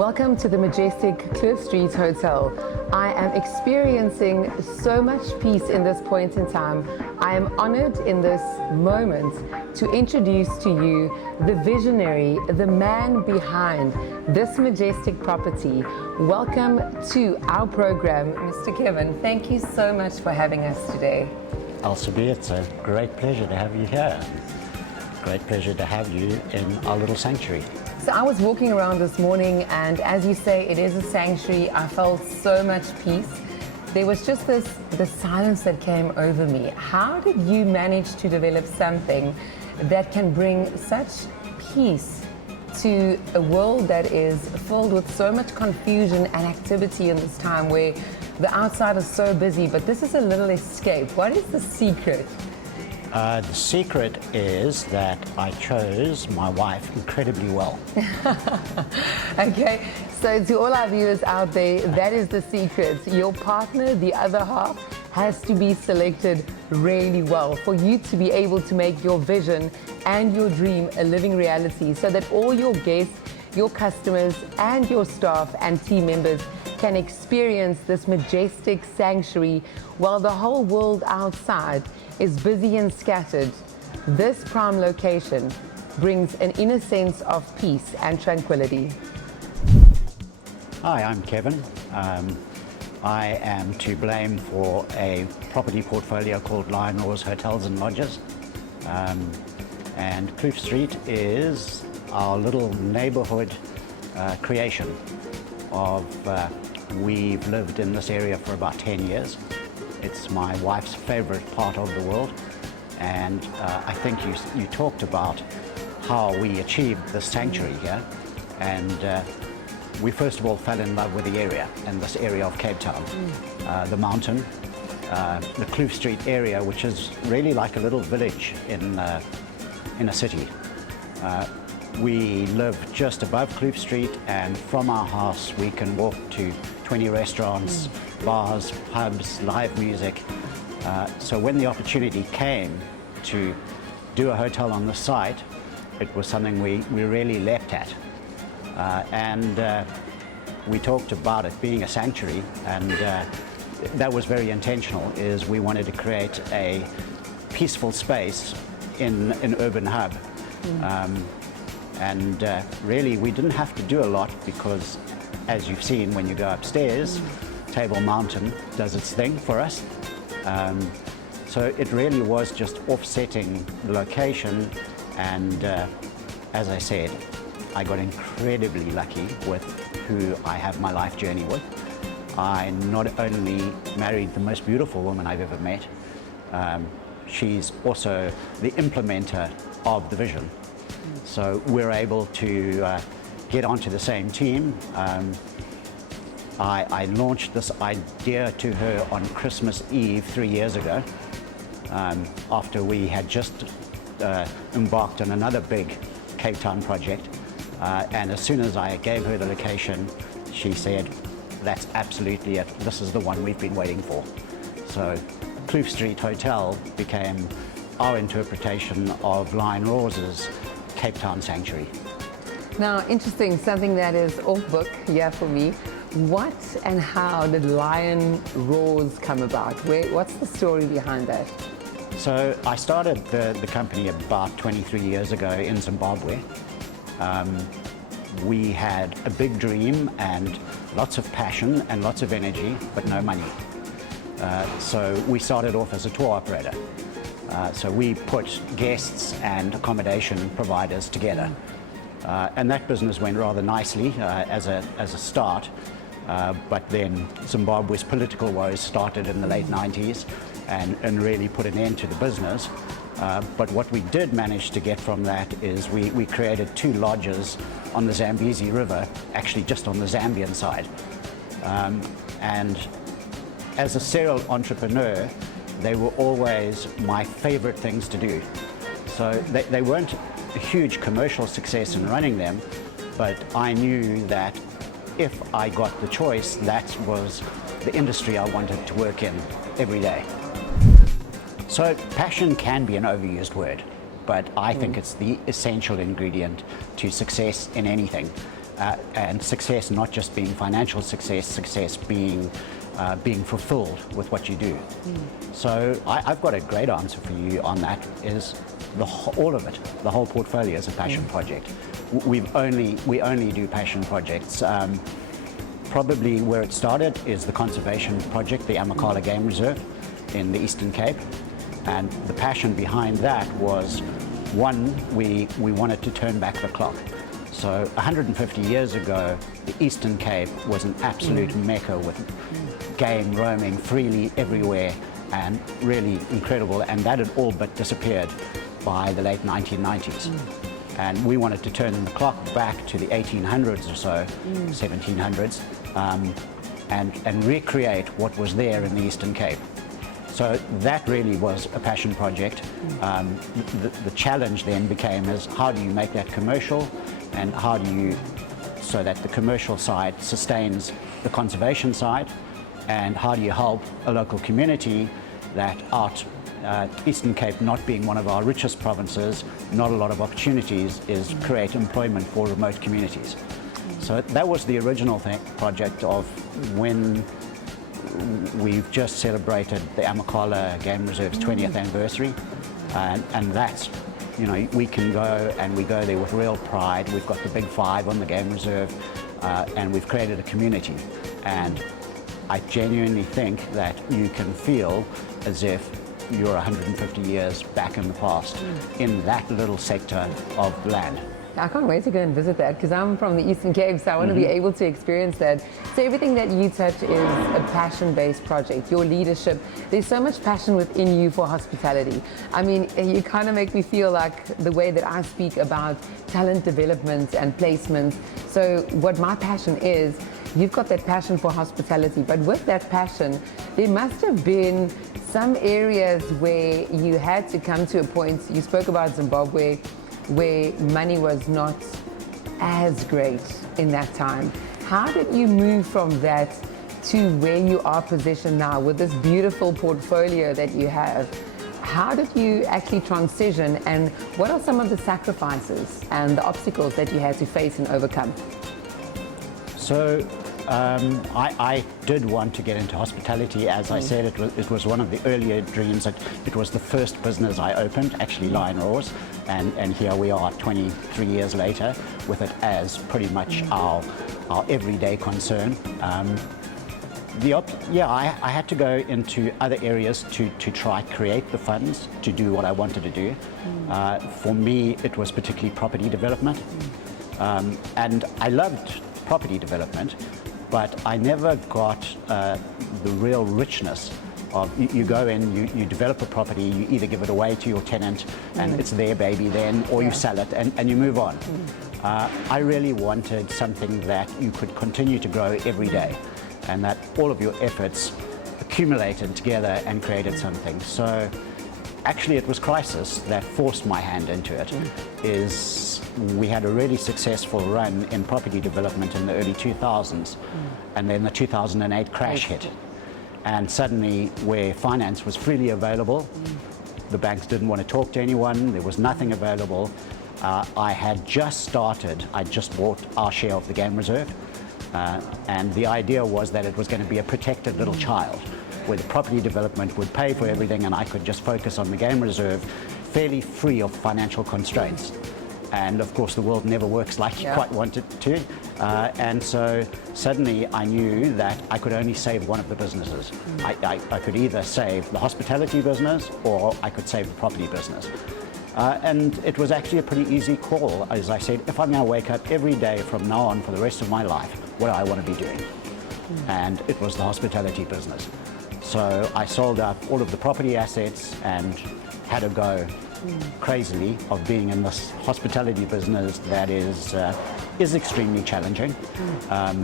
Welcome to the majestic Kloof Street Hotel. I am experiencing so much peace in this point in time. I am honored in this moment to introduce to you the visionary, the man behind this majestic property. Welcome to our program, Mr. Kevin. Thank you so much for having us today. Elsubie, it's a great pleasure to have you here. Great pleasure to have you in our little sanctuary. So I was walking around this morning, and as you say, it is a sanctuary. I felt so much peace. There was just the silence that came over me. How did you manage to develop something that can bring such peace to a world that is filled with so much confusion and activity in this time where the outside is so busy, but this is a little escape? What is the secret? The secret is that I chose my wife incredibly well. Okay, so to all our viewers out there, that is the secret. Your partner, the other half, has to be selected really well for you to be able to make your vision and your dream a living reality, so that all your guests, your customers, and your staff and team members can experience this majestic sanctuary while the whole world outside is busy and scattered. This prime location brings an inner sense of peace and tranquility. Hi, I'm Kevin. I am to blame for a property portfolio called Lion Roar's Hotels and Lodges. And Kloof Street is our little neighborhood creation of we've lived in this area for about 10 years. It's my wife's favorite part of the world, and I think you talked about how we achieved this sanctuary here, and we first of all fell in love with the area, and this area of Cape Town, the mountain, the Kloof Street area, which is really like a little village in a city. We live just above Kloof Street, and from our house we can walk to 20 restaurants, bars, pubs, live music. So when the opportunity came to do a hotel on the site, it was something we really leapt at. And we talked about it being a sanctuary, and that was very intentional, is we wanted to create a peaceful space in an urban hub. And really, we didn't have to do a lot because, as you've seen when you go upstairs, Table Mountain does its thing for us. So it really was just offsetting the location, and as I said, I got incredibly lucky with who I have my life journey with. I not only married the most beautiful woman I've ever met, she's also the implementer of the vision. So we're able to get onto the same team. I launched this idea to her on Christmas Eve 3 years ago, after we had just embarked on another big Cape Town project. And as soon as I gave her the location, she said, "That's absolutely it. This is the one we've been waiting for." So Kloof Street Hotel became our interpretation of Lion Roar's Cape Town Sanctuary. Now, interesting, something that is off book here for me. What and how did Lion Roar's come about? What's the story behind that? So I started the company about 23 years ago in Zimbabwe. We had a big dream and lots of passion and lots of energy, but no money. So we started off as a tour operator. So we put guests and accommodation providers together. And that business went rather nicely as a start. But then Zimbabwe's political woes started in the late 90s and really put an end to the business. But what we did manage to get from that is we created 2 lodges on the Zambezi River, actually just on the Zambian side. And as a serial entrepreneur, they were always my favorite things to do. So they weren't a huge commercial success in running them, but I knew that if I got the choice, that was the industry I wanted to work in every day. So passion can be an overused word, but I think it's the essential ingredient to success in anything. and success not just being financial success, success being fulfilled with what you do. So I've got a great answer for you on that. Is all of it, the whole portfolio is a passion project. We only do passion projects. Probably where it started is the conservation project, the Amakhala Game Reserve in the Eastern Cape. And the passion behind that was, one, we wanted to turn back the clock. So 150 years ago, the Eastern Cape was an absolute mecca with game roaming freely everywhere and really incredible. And that had all but disappeared by the late 1990s. And we wanted to turn the clock back to the 1800s or so, 1700s, and recreate what was there in the Eastern Cape. So that really was a passion project. The challenge then became is how do you make that commercial, and how do you, so that the commercial side sustains the conservation side, and how do you help a local community that Eastern Cape not being one of our richest provinces, not a lot of opportunities, is create employment for remote communities. So that was the original project of when we've just celebrated the Amakhala Game Reserve's 20th anniversary, and that's, you know, we can go and we go there with real pride. We've got the big five on the game reserve, and we've created a community. And I genuinely think that you can feel as if you're 150 years back in the past in that little sector of land. I can't wait to go and visit that, because I'm from the Eastern Cape, so I want to be able to experience that. So everything that you touch is a passion-based project. Your leadership, there's so much passion within you for hospitality. I mean, you kind of make me feel like the way that I speak about talent development and placements. So what my passion is, you've got that passion for hospitality, but with that passion, there must have been some areas where you had to come to a point. You spoke about Zimbabwe, where money was not as great in that time. How did you move from that to where you are positioned now with this beautiful portfolio that you have? How did you actually transition, and what are some of the sacrifices and the obstacles that you had to face and overcome? So I did want to get into hospitality. As I said, it was one of the earlier dreams. It was the first business I opened, actually Lion Roars, and here we are 23 years later with it as pretty much our everyday concern. I had to go into other areas to try create the funds to do what I wanted to do. For me, it was particularly property development, and I loved property development, but I never got the real richness of you go in, you develop a property, you either give it away to your tenant and it's their baby then, or you sell it and you move on. I really wanted something that you could continue to grow every day, and that all of your efforts accumulated together and created something. So actually it was crisis that forced my hand into it. We had a really successful run in property development in the early 2000s, and then the 2008 crash hit. And suddenly, where finance was freely available, the banks didn't want to talk to anyone, there was nothing available. I had just started, I just bought our share of the game reserve, and the idea was that it was going to be a protected little child, where the property development would pay for everything and I could just focus on the game reserve, fairly free of financial constraints. And of course the world never works like you quite want it to. And so suddenly I knew that I could only save one of the businesses. I could either save the hospitality business or I could save the property business. And it was actually a pretty easy call. As I said, if I'm going to wake up every day from now on for the rest of my life, what do I want to be doing? And it was the hospitality business. So I sold up all of the property assets and had a go crazily of being in this hospitality business that is extremely challenging. There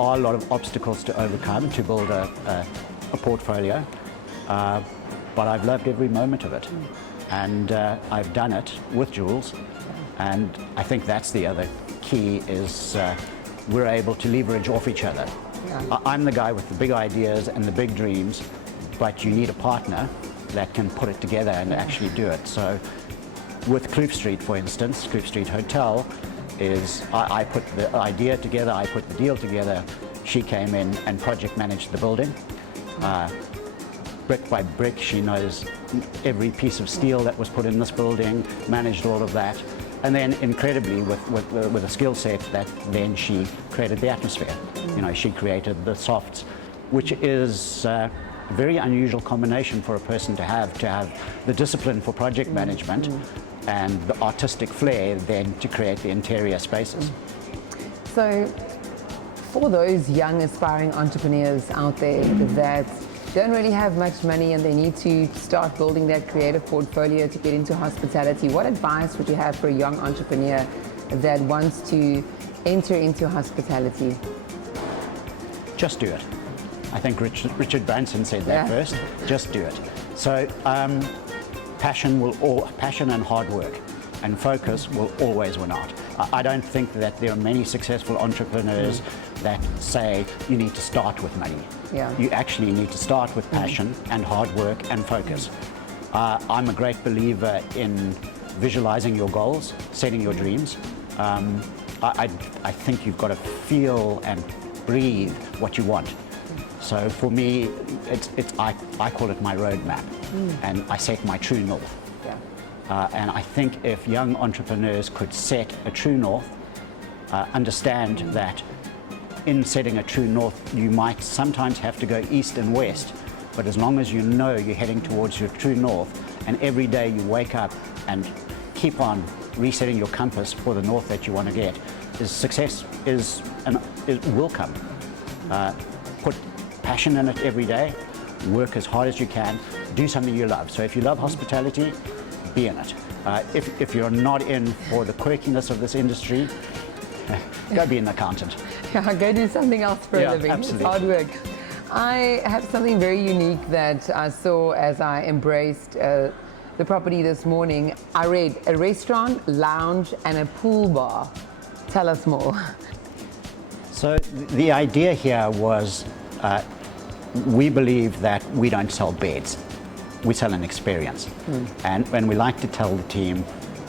are a lot of obstacles to overcome to build a portfolio, but I've loved every moment of it, and I've done it with Jules, and I think that's the other key is we're able to leverage off each other. I'm the guy with the big ideas and the big dreams, but you need a partner that can put it together and actually do it. So with Kloof Street, for instance, Kloof Street Hotel, is I put the idea together, I put the deal together, she came in and project managed the building. Brick by brick, she knows every piece of steel that was put in this building, managed all of that. And then incredibly, with a skill set, that then she created the atmosphere. You know, she created the softs, which is a very unusual combination for a person to have the discipline for project management and the artistic flair then to create the interior spaces. So for those young aspiring entrepreneurs out there that don't really have much money and they need to start building that creative portfolio to get into hospitality, what advice would you have for a young entrepreneur that wants to enter into hospitality? Just do it. I think Richard Branson said that first. Just do it. So passion and hard work and focus will always win out. I don't think that there are many successful entrepreneurs that say you need to start with money. You actually need to start with passion and hard work and focus. I'm a great believer in visualizing your goals, setting your dreams. I think you've got to feel and breathe what you want. So for me, I call it my roadmap, and I set my true north. And I think if young entrepreneurs could set a true north, understand that in setting a true north, you might sometimes have to go east and west, but as long as you know you're heading towards your true north, and every day you wake up and keep on resetting your compass for the north that you want to get, success will come. Put passion in it every day, work as hard as you can, do something you love. So if you love hospitality, be in it. If you're not in for the quirkiness of this industry, go be an accountant. Go do something else for a living. Absolutely. It's hard work. I have something very unique that I saw as I embraced the property this morning. I read a restaurant, lounge, and a pool bar. Tell us more. So the idea here was we believe that we don't sell beds. We sell an experience. And when we like to tell the team,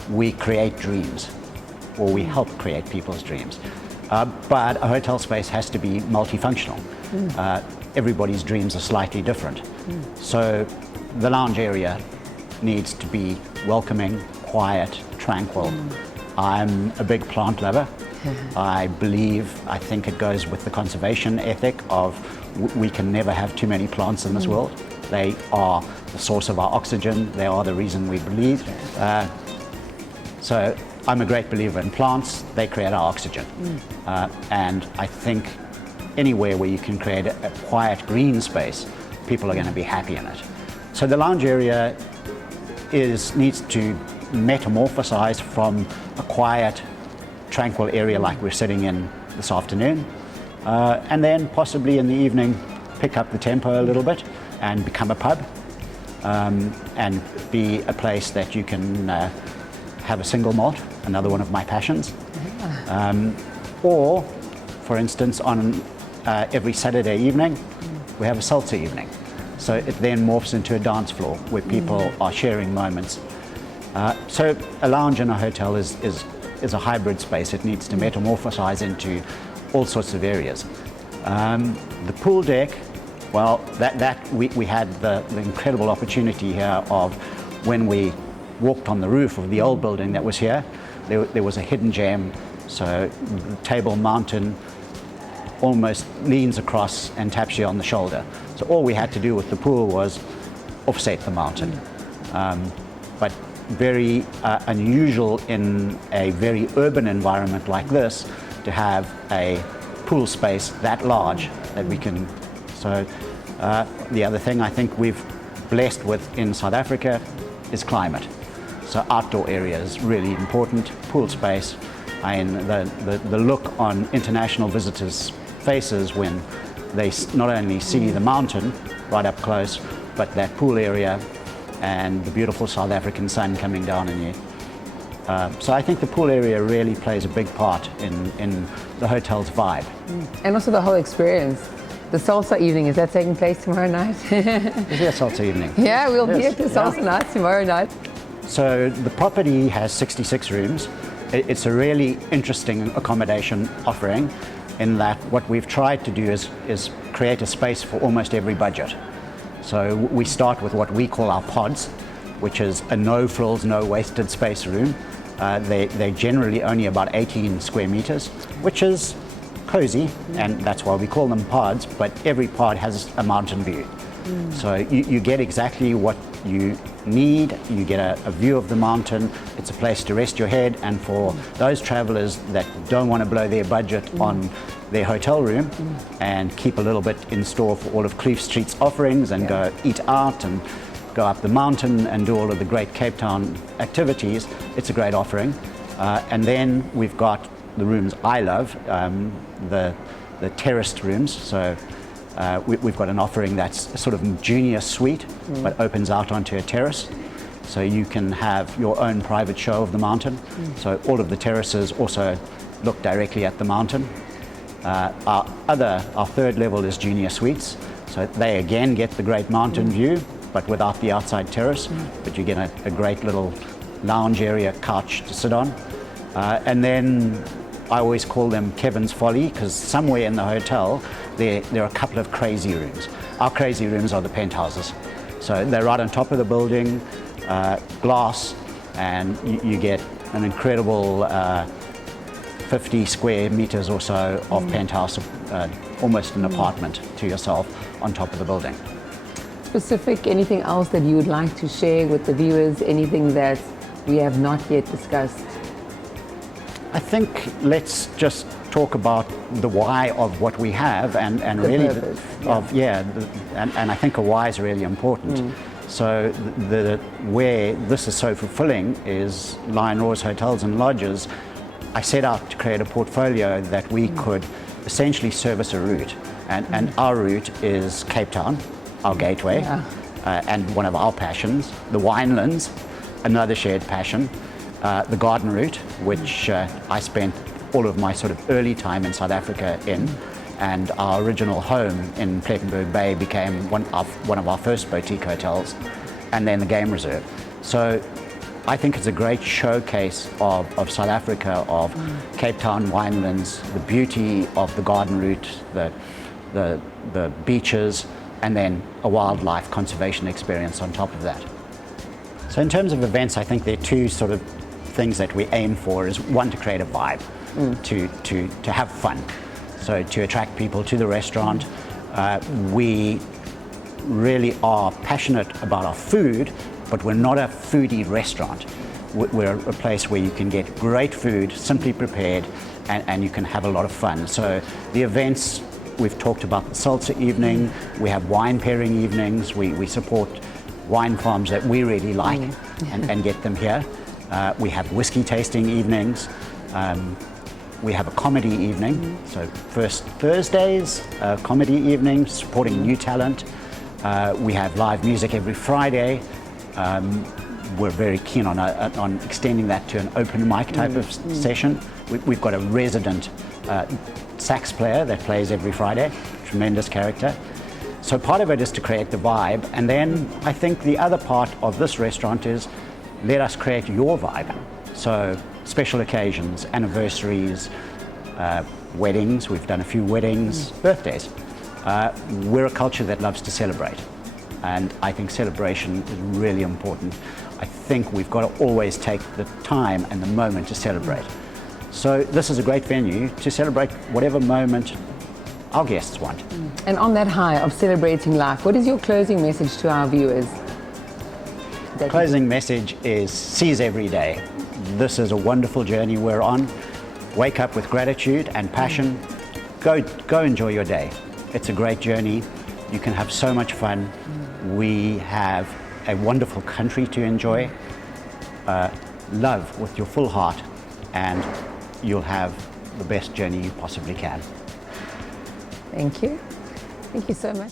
we create dreams, or we help create people's dreams. But a hotel space has to be multifunctional. Everybody's dreams are slightly different. So the lounge area needs to be welcoming, quiet, tranquil. I'm a big plant lover. I think it goes with the conservation ethic of we can never have too many plants in this world. They are the source of our oxygen. They are the reason we breathe. So I'm a great believer in plants. They create our oxygen. And I think anywhere where you can create a quiet green space, people are going to be happy in it. So the lounge area needs to metamorphosize from a quiet, tranquil area like we're sitting in this afternoon, and then possibly in the evening pick up the tempo a little bit and become a pub, and be a place that you can have a single malt, another one of my passions, or for instance on every Saturday evening we have a salsa evening. So it then morphs into a dance floor where people are sharing moments. So a lounge in a hotel is a hybrid space. It needs to metamorphosize into all sorts of areas. The pool deck, well, we had the incredible opportunity here of when we walked on the roof of the old building that was here, there was a hidden gem. So the Table Mountain almost leans across and taps you on the shoulder. So all we had to do with the pool was offset the mountain. But very unusual in a very urban environment like this to have a pool space that large that we can. So the other thing I think we've blessed with in South Africa is climate. So outdoor area is really important. Pool space, the look on international visitors' faces when they not only see the mountain right up close, but that pool area and the beautiful South African sun coming down on you. So I think the pool area really plays a big part in the hotel's vibe. And also the whole experience. The salsa evening, is that taking place tomorrow night? Is there a salsa evening? Yeah, we'll be at the salsa night tomorrow night. So the property has 66 rooms. It's a really interesting accommodation offering in that what we've tried to do is create a space for almost every budget. So we start with what we call our pods, which is a no frills, no wasted space room. They're generally only about 18 square meters, which is cozy, and that's why we call them pods, but every pod has a mountain view. So you get exactly what you need. You get a view of the mountain. It's a place to rest your head, and for those travelers that don't want to blow their budget on their hotel room and keep a little bit in store for all of Kloof Street's offerings and go eat out and go up the mountain and do all of the great Cape Town activities, it's a great offering. And then we've got the rooms I love, the terraced rooms. So we've got an offering that's a sort of junior suite, but opens out onto a terrace. So you can have your own private show of the mountain. So all of the terraces also look directly at the mountain. Our third level is junior suites. So they again get the great mountain view, but without the outside terrace. But you get a great little lounge area, couch to sit on. And then I always call them Kevin's Folly, because somewhere in the hotel there are a couple of crazy rooms. Our crazy rooms are the penthouses. So they're right on top of the building, glass, and you get an incredible 50 square meters or so of penthouse, almost an apartment to yourself on top of the building. Specific, anything else that you would like to share with the viewers, anything that we have not yet discussed? I think let's just talk about the why of what we have and the really purpose, and I think a why is really important. So where this is so fulfilling is Lion Roar's Hotels and Lodges. I set out to create a portfolio that we could essentially service a route, and our route is Cape Town, our gateway, and one of our passions, the winelands, another shared passion, the garden route, which I spent all of my sort of early time in South Africa in, and our original home in Plettenberg Bay became one of our first boutique hotels, and then the game reserve. So I think it's a great showcase of South Africa, of Cape Town winelands, the beauty of the garden route, the beaches, and then a wildlife conservation experience on top of that. So in terms of events, I think there are two sort of things that we aim for. Is one, to create a vibe, to have fun, so to attract people to the restaurant. We really are passionate about our food, but we're not a foodie restaurant. We're a place where you can get great food, simply prepared, and you can have a lot of fun. So the events, we've talked about the salsa evening, we have wine pairing evenings, we support wine farms that we really like and get them here. We have whiskey tasting evenings. We have a comedy evening, so first Thursdays, comedy evening, supporting new talent. We have live music every Friday. We're very keen on extending that to an open mic type of session. We've got a resident sax player that plays every Friday, tremendous character. So part of it is to create the vibe, and then I think the other part of this restaurant is let us create your vibe. So special occasions, anniversaries, weddings, we've done a few weddings, birthdays. We're a culture that loves to celebrate, and I think celebration is really important. I think we've got to always take the time and the moment to celebrate. So this is a great venue to celebrate whatever moment our guests want. And on that high of celebrating life, what is your closing message to our viewers? Closing message is seize every day. This is a wonderful journey we're on. Wake up with gratitude and passion. Go enjoy your day. It's a great journey. You can have so much fun. We have a wonderful country to enjoy. Love with your full heart, and you'll have the best journey you possibly can. Thank you. Thank you so much.